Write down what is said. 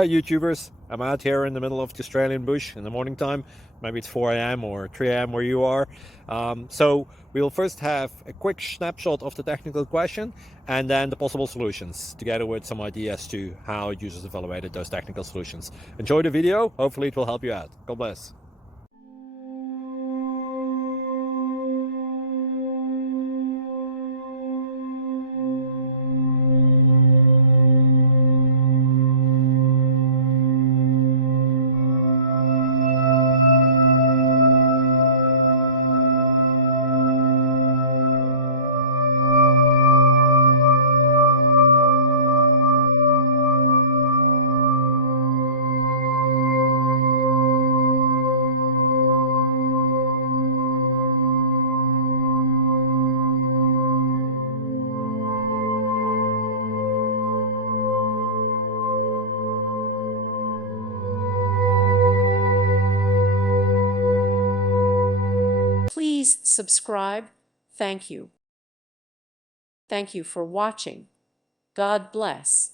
Hi YouTubers, I'm out here in the middle of the Australian bush in the morning time. Maybe it's 4 a.m. or 3 a.m. where you are. So we'll first have a quick snapshot of the technical question and then the possible solutions, together with some ideas to how users evaluated those technical solutions. Enjoy the video, hopefully it will help you out. God bless. Please subscribe. Thank you. Thank you for watching. God bless.